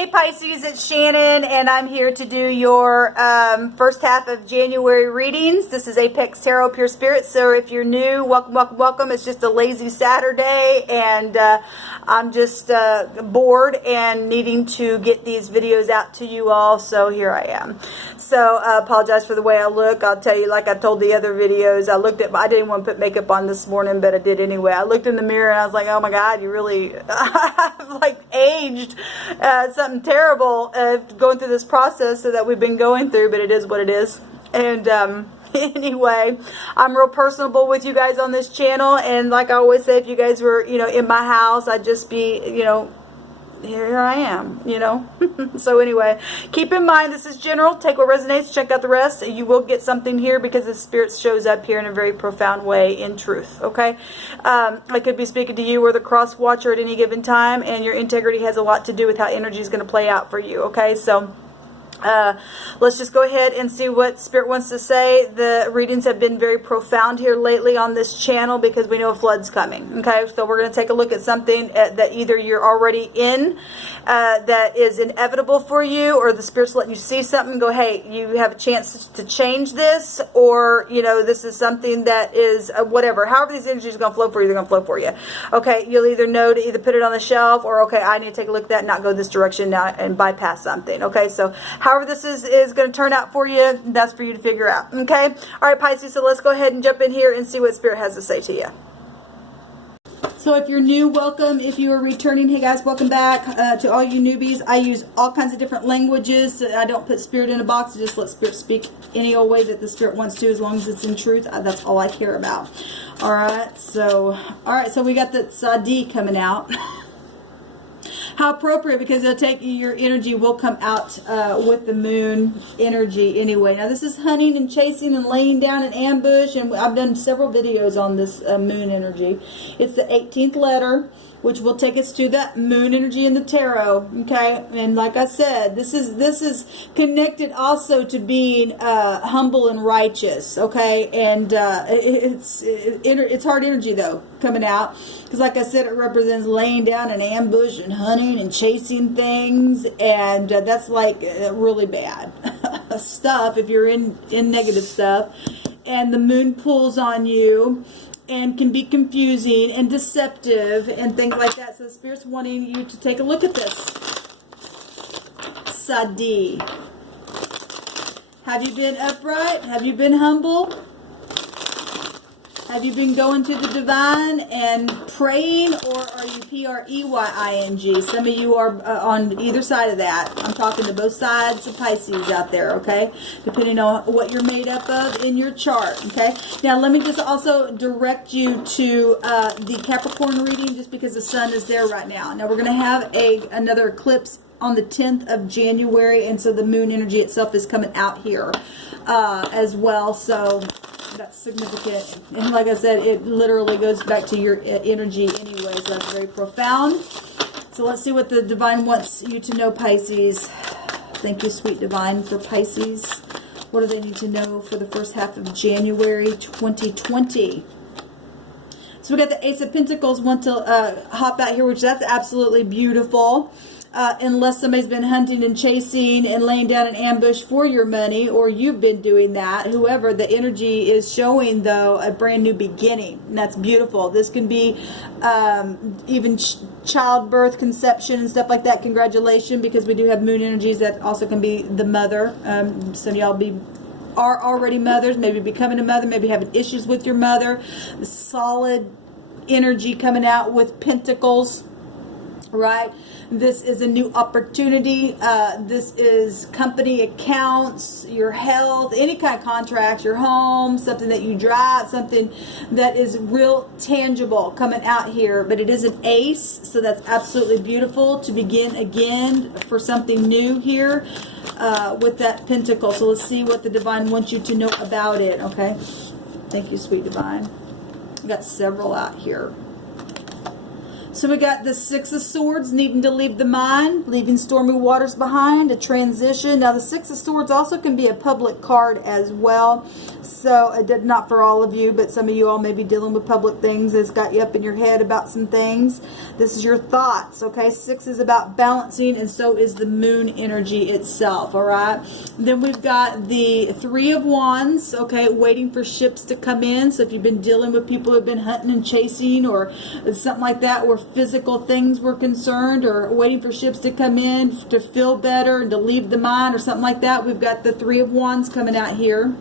Hey Pisces, it's Shannon, and I'm here to do your first half of January readings. This is Apex Tarot Pure Spirit, so if you're new, welcome, welcome, welcome. It's just a lazy Saturday, and I'm just bored and needing to get these videos out to you all, so here I am. So I apologize for the way I look. I'll tell you, like I told the other videos, I didn't want to put makeup on this morning, but I did anyway. I looked in the mirror and I was like, oh my God, you really like aged something terrible going through this process that we've been going through, but it is what it is. And anyway, I'm real personable with you guys on this channel, and like I always say, if you guys were, in my house, I'd just be, here I am, So anyway, keep in mind, this is general. Take what resonates, check out the rest. You will get something here because the spirit shows up here in a very profound way in truth, okay? I could be speaking to you or the cross watcher at any given time, and your integrity has a lot to do with how energy is going to play out for you, okay? So let's just go ahead and see what Spirit wants to say. The readings have been very profound here lately on this channel because we know a flood's coming. Okay, so we're going to take a look at something that either you're already in, that is inevitable for you, or the Spirit's letting you see something and go, hey, you have a chance to change this, or, this is something that is whatever. However these energies are going to flow for you, they're going to flow for you. Okay, you'll either know to either put it on the shelf, or, okay, I need to take a look at that and not go this direction now and bypass something. Okay, so however this is going to turn out for you, that's for you to figure out. Okay? All right, Pisces, so let's go ahead and jump in here and see what Spirit has to say to you. So if you're new, welcome. If you are returning, hey guys, welcome back. To all you newbies, I use all kinds of different languages. I don't put Spirit in a box. I just let Spirit speak any old way that the Spirit wants to, as long as it's in truth. That's all I care about. All right, so we got the ZODIAC coming out. How appropriate, because it'll take your energy will come out with the moon energy anyway. Now this is hunting and chasing and laying down an ambush, and I've done several videos on this moon energy. It's the 18th letter, which will take us to the moon energy in the tarot. Okay, and like I said, this is connected also to being humble and righteous. Okay, and it's hard energy though coming out, because like I said, it represents laying down an ambush and hunting and chasing things, and that's like really bad stuff if you're in negative stuff. And the moon pulls on you and can be confusing and deceptive and things like that. So the Spirit's wanting you to take a look at this. ZODIAC. Have you been upright? Have you been humble? Have you been going to the divine and praying, or are you preying? Some of you are on either side of that. I'm talking to both sides of Pisces out there, okay? Depending on what you're made up of in your chart, okay? Now, let me just also direct you to the Capricorn reading, just because the sun is there right now. Now, we're going to have another eclipse on the 10th of January, and so the moon energy itself is coming out here as well, so that's significant. And like I said, it literally goes back to your energy anyway, so that's very profound. So let's see what the divine wants you to know, Pisces. Thank you, sweet divine, for Pisces. What do they need to know for the first half of January 2020? So we got the Ace of Pentacles want to hop out here, which that's absolutely beautiful. Unless somebody's been hunting and chasing and laying down an ambush for your money, or you've been doing that. Whoever, the energy is showing, though, a brand new beginning. And that's beautiful. This can be even childbirth, conception, and stuff like that. Congratulations, because we do have moon energies that also can be the mother. Some of y'all are already mothers, maybe becoming a mother, maybe having issues with your mother. The solid energy coming out with Pentacles. Right? This is a new opportunity. This is company accounts, your health, any kind of contracts, your home, something that you drive, something that is real tangible coming out here. But it is an ace, so that's absolutely beautiful to begin again for something new here with that pentacle. So let's see what the divine wants you to know about it. Okay. Thank you, sweet divine. We got several out here. So we got the Six of Swords, needing to leave the mind, leaving stormy waters behind, a transition. Now the Six of Swords also can be a public card as well. So it did not for all of you, but some of you all may be dealing with public things that's got you up in your head about some things. This is your thoughts, okay? Six is about balancing, and so is the moon energy itself, all right? Then we've got the Three of Wands, okay, waiting for ships to come in. So if you've been dealing with people who have been hunting and chasing or something like that, where physical things were concerned, or waiting for ships to come in to feel better and to leave the mind or something like that, we've got the Three of Wands coming out here.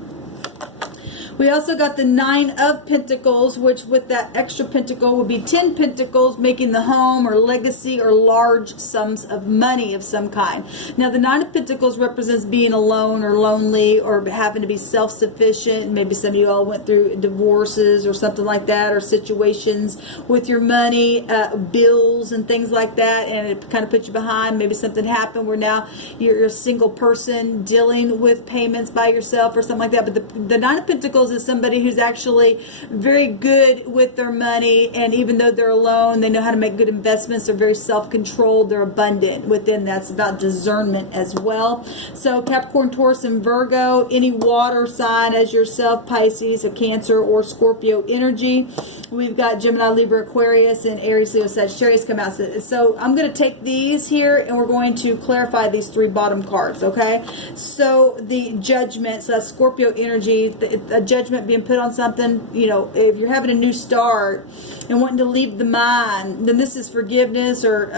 We also got the Nine of Pentacles, which with that extra pentacle would be 10 pentacles, making the home or legacy or large sums of money of some kind. Now, the Nine of Pentacles represents being alone or lonely or having to be self-sufficient. Maybe some of you all went through divorces or something like that, or situations with your money, bills and things like that, and it kind of put you behind. Maybe something happened where now you're a single person dealing with payments by yourself or something like that. But the Nine of Pentacles is somebody who's actually very good with their money, and even though they're alone, they know how to make good investments. They're very self-controlled. They're abundant within that. It's about discernment as well. So Capricorn, Taurus, and Virgo, any water sign as yourself, Pisces, a Cancer, or Scorpio energy. We've got Gemini, Libra, Aquarius, and Aries, Leo, Sagittarius come out. So I'm going to take these here and we're going to clarify these three bottom cards, okay? So the Judgment, so that's Scorpio energy, a judgment being put on something. You know, if you're having a new start and wanting to leave the mind, then this is forgiveness or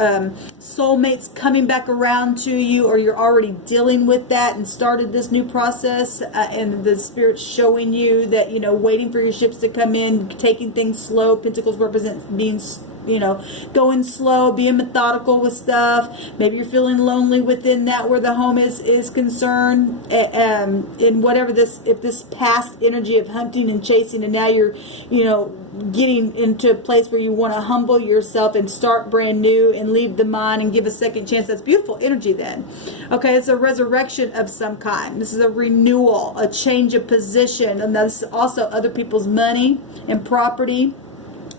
soulmates coming back around to you, or you're already dealing with that and started this new process, and the Spirit's showing you that, you know, waiting for your ships to come in, taking things slow. Pentacles represents being, you know, going slow, being methodical with stuff. Maybe you're feeling lonely within that, where the home is concerned, in whatever this, if this past energy of hunting and chasing, and now you're, you know, getting into a place where you want to humble yourself and start brand new and leave the mind and give a second chance. That's beautiful energy then. Okay, it's a resurrection of some kind. This is a renewal, a change of position, and that's also other people's money and property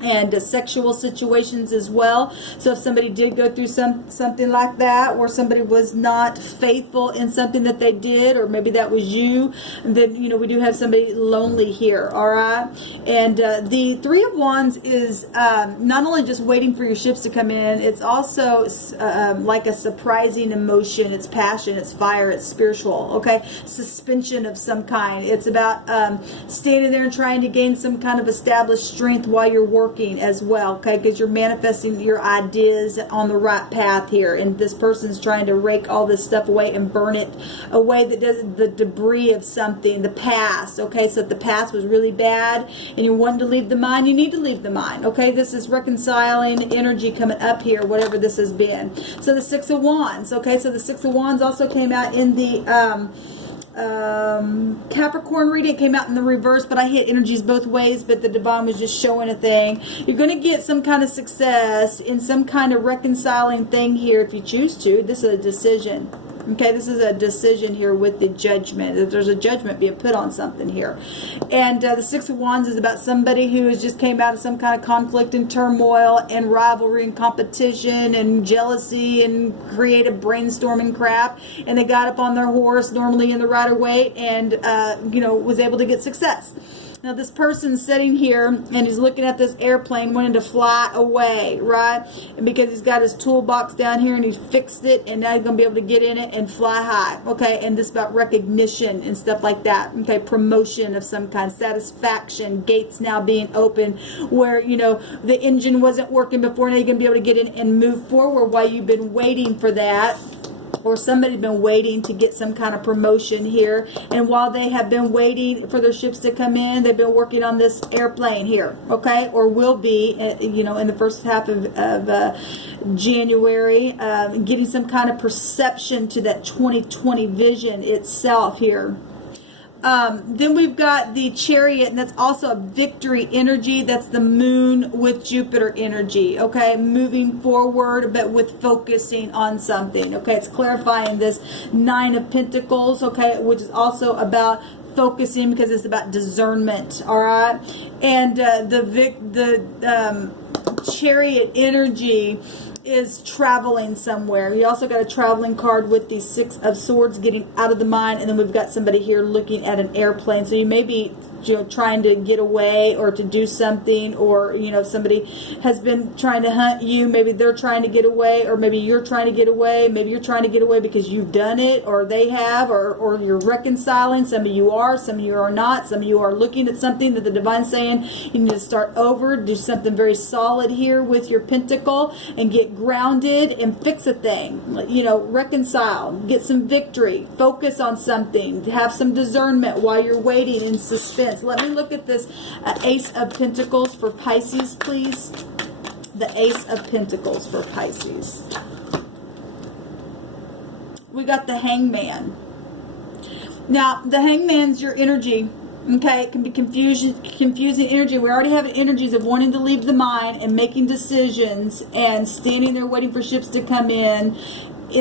and sexual situations as well. So if somebody did go through something like that, where somebody was not faithful in something that they did, or maybe that was you, then, you know, we do have somebody lonely here, all right? And the Three of Wands is not only just waiting for your ships to come in, it's also like a surprising emotion. It's passion, it's fire, it's spiritual, okay? Suspension of some kind. It's about standing there and trying to gain some kind of established strength while you're working as well, okay, because you're manifesting your ideas on the right path here, and this person's trying to rake all this stuff away and burn it away, that doesn't, the debris of something, the past, okay? So if the past was really bad and you're wanting to leave the mind, you need to leave the mind, okay? This is reconciling energy coming up here, whatever this has been. So the Six of Wands, okay, so the Six of Wands also came out in the Capricorn reading. It came out in the reverse, but I hit energies both ways, but the divine was just showing a thing. You're going to get some kind of success in some kind of reconciling thing here if you choose to. This is a decision. Okay, this is a decision here with the Judgment. There's a judgment being put on something here. And the Six of Wands is about somebody who has just came out of some kind of conflict and turmoil and rivalry and competition and jealousy and creative brainstorming crap. And they got up on their horse, normally in the rider weight, and, you know, was able to get success. Now this person's sitting here and he's looking at this airplane wanting to fly away, right? And because he's got his toolbox down here and he's fixed it, and now he's going to be able to get in it and fly high, okay? And this about recognition and stuff like that, okay? Promotion of some kind, satisfaction, gates now being open where, you know, the engine wasn't working before, now you're going to be able to get in and move forward while you've been waiting for that. Or somebody's been waiting to get some kind of promotion here, and while they have been waiting for their ships to come in, they've been working on this airplane here, okay, or will be, you know, in the first half of January, getting some kind of perception to that 2020 vision itself here. Then we've got the Chariot, and that's also a victory energy. That's the moon with Jupiter energy, okay? Moving forward, but with focusing on something, okay? It's clarifying this Nine of Pentacles, okay, which is also about focusing, because it's about discernment, all right? And the Chariot energy is traveling somewhere. You also got a traveling card with the Six of Swords, getting out of the mind, and then we've got somebody here looking at an airplane. So you may be, you know, trying to get away or to do something, or, you know, somebody has been trying to hunt you. Maybe they're trying to get away, or maybe you're trying to get away. Maybe you're trying to get away because you've done it, or they have, or you're reconciling. Some of you are, some of you are not. Some of you are looking at something that the divine's saying you need to start over, do something very solid here with your pentacle, and get grounded and fix a thing. You know, reconcile, get some victory, focus on something, have some discernment while you're waiting in suspense. Let me look at this Ace of Pentacles for Pisces, please. The Ace of Pentacles for Pisces. We got the Hangman. Now, the Hangman's your energy. Okay, it can be confusing energy. We already have energies of wanting to leave the mind and making decisions and standing there waiting for ships to come in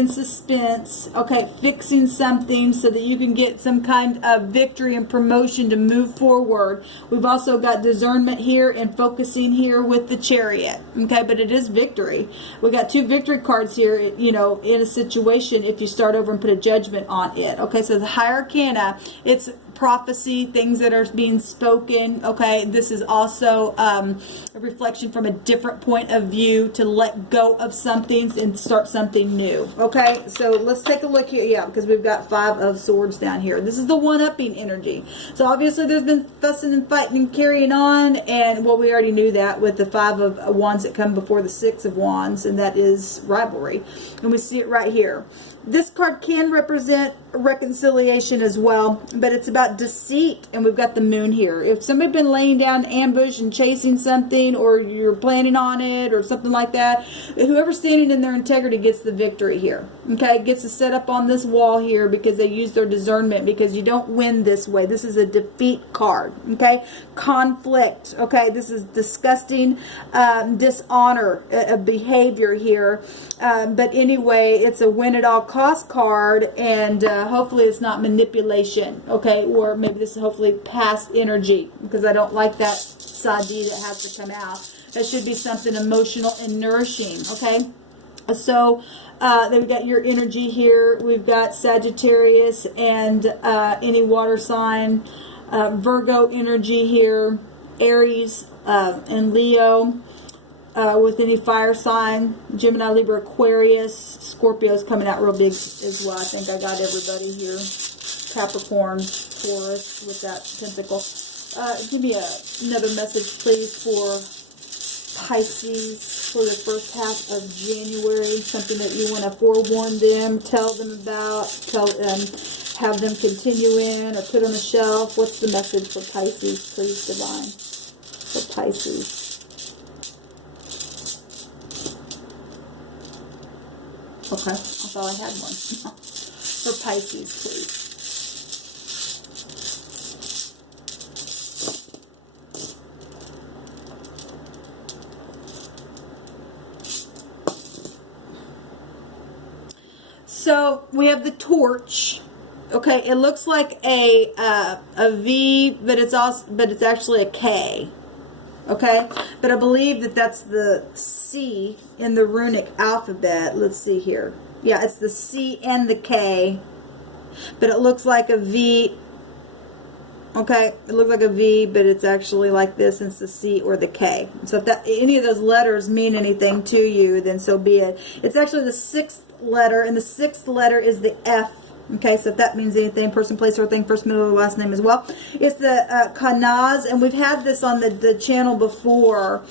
suspense. Okay, fixing something so that you can get some kind of victory and promotion to move forward. We've also got discernment here and focusing here with the Chariot. Okay, but it is victory. We got two victory cards here, you know, in a situation if you start over and put a judgment on it. Okay, so the High Arcana, it's prophecy, things that are being spoken. Okay, this is also a reflection from a different point of view, to let go of something and start something new. Okay, so let's take a look here. Yeah, because we've got Five of Swords down here. This is the one-upping energy. So obviously there's been fussing and fighting and carrying on, and well, we already knew that with the Five of Wands that come before the Six of Wands, and that is rivalry. And we see it right here. This card can represent reconciliation as well, but it's about deceit, and we've got the Moon here. If somebody's been laying down ambush and chasing something, or you're planning on it, or something like that, whoever's standing in their integrity gets the victory here. Okay, gets to set up on this wall here because they use their discernment, because you don't win this way. This is a defeat card. Okay, conflict. Okay, this is disgusting dishonor behavior here, but anyway, it's a win at all cost card, and hopefully it's not manipulation. Okay, or maybe this is hopefully past energy, because I don't like that side D that has to come out. That should be something emotional and nourishing. Okay, so then we've got your energy here. We've got Sagittarius and any water sign, Virgo energy here, Aries and Leo. With any fire sign, Gemini, Libra, Aquarius, Scorpio's coming out real big as well. I think I got everybody here. Capricorn, Taurus with that pentacle. Give me another message, please, for Pisces for the first half of January. Something that you want to forewarn them, tell them about, have them continue in, or put on a shelf. What's the message for Pisces, please, Divine? For Pisces. Okay, I thought I had one. For Pisces, please. So we have the torch. Okay, it looks like a V, but it's actually a K. Okay, but I believe that that's the C in the runic alphabet. Let's see here. Yeah, it's the C and the K, but it looks like a V. Okay, it looks like a V, but it's actually like this, and it's the C or the K. So if that, any of those letters mean anything to you, then so be it. It's actually the sixth letter, and the sixth letter is the F. Okay, so if that means anything, person, place, or thing, first, middle, or last name as well. It's the Kanaz, and we've had this on the channel before,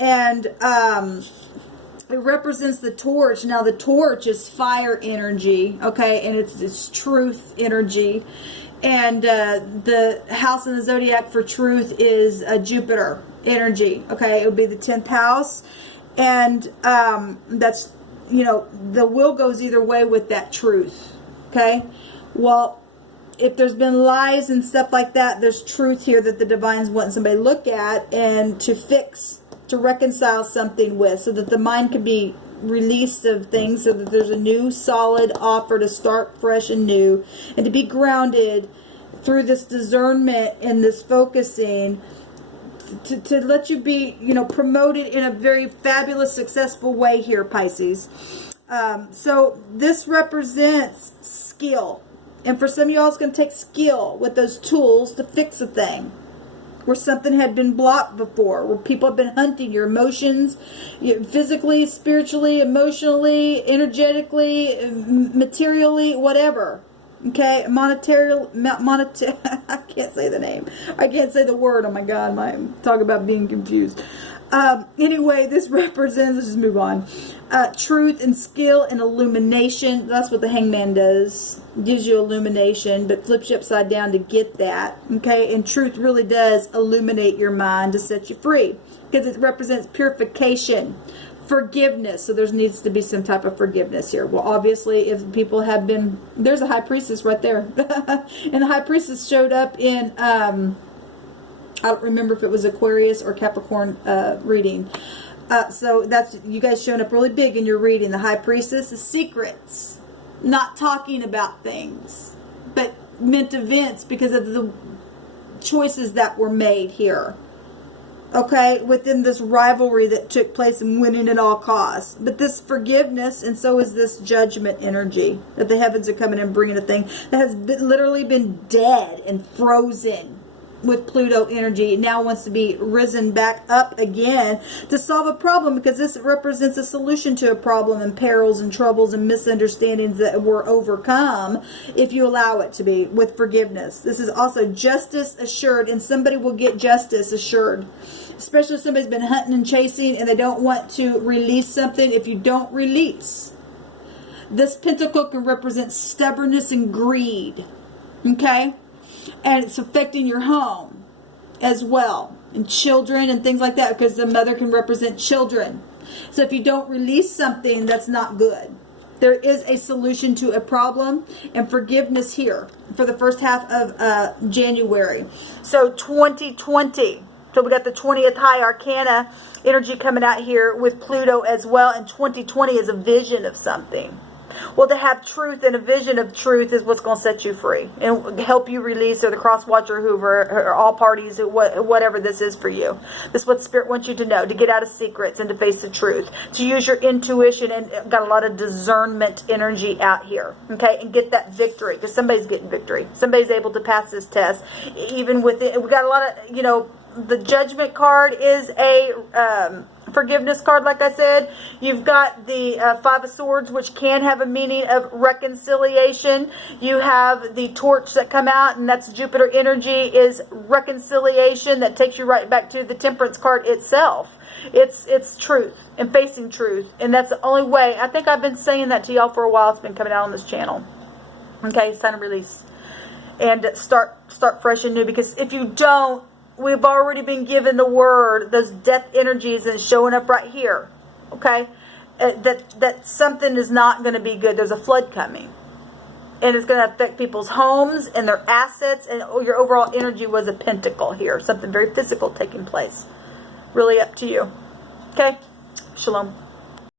and it represents the torch. Now, the torch is fire energy, okay, and it's truth energy, and the house in the zodiac for truth is Jupiter energy, okay. It would be the 10th house, and that's, you know, the will goes either way with that truth. Okay, well, if there's been lies and stuff like that, there's truth here that the divine's wanting somebody to look at and to fix, to reconcile something with, so that the mind can be released of things, so that there's a new solid offer to start fresh and new, and to be grounded through this discernment and this focusing to let you be, you know, promoted in a very fabulous, successful way here, Pisces. So this represents skill. And for some of y'all, it's going to take skill with those tools to fix a thing. Where something had been blocked before, where people have been hunting your emotions, physically, spiritually, emotionally, energetically, materially, whatever. Okay, monetary, I can't say the name. I can't say the word. Oh my God, talk about being confused. Anyway, this represents, let's just move on. Truth and skill and illumination. That's what the hangman does. Gives you illumination, but flips you upside down to get that. Okay, and truth really does illuminate your mind to set you free. Because it represents purification. Forgiveness. So there needs to be some type of forgiveness here. Well, obviously, if people have been, there's a high priestess right there. And the high priestess showed up in, I don't remember if it was Aquarius or Capricorn reading. So that's, you guys showing up really big in your reading. The high priestess is secrets. Not talking about things. But meant events because of the choices that were made here. Okay, within this rivalry that took place and winning at all costs. But this forgiveness, and so is this judgment energy that the heavens are coming and bringing a thing that has literally been dead and frozen with Pluto energy. It now wants to be risen back up again to solve a problem, because this represents a solution to a problem and perils and troubles and misunderstandings that were overcome if you allow it to be with forgiveness. This is also justice assured, and somebody will get justice assured. Especially if somebody's been hunting and chasing and they don't want to release something. If you don't release, this pentacle can represent stubbornness and greed. Okay? And it's affecting your home as well. And children and things like that, because the mother can represent children. So if you don't release something, that's not good. There is a solution to a problem, and forgiveness here for the first half of January. So 2020. So we got the 20th high arcana energy coming out here with Pluto as well. And 2020 is a vision of something. Well, to have truth and a vision of truth is what's going to set you free and help you release, or the cross watcher, whoever, or all parties, whatever this is for you. This is what Spirit wants you to know, to get out of secrets and to face the truth, to use your intuition, and got a lot of discernment energy out here, okay, and get that victory, because somebody's getting victory. Somebody's able to pass this test, even with it. We got a lot of, you know, the Judgment card is a forgiveness card, like I said. You've got the Five of Swords, which can have a meaning of reconciliation. You have the Torch that come out, and that's Jupiter energy, is reconciliation. That takes you right back to the Temperance card itself. It's truth and facing truth, and that's the only way. I think I've been saying that to y'all for a while. It's been coming out on this channel. Okay, it's time to release and start fresh and new, because if you don't, we've already been given the word, those death energies, and showing up right here, okay? That something is not going to be good. There's a flood coming. And it's going to affect people's homes and their assets, and your overall energy was a pentacle here. Something very physical taking place. Really up to you. Okay? Shalom.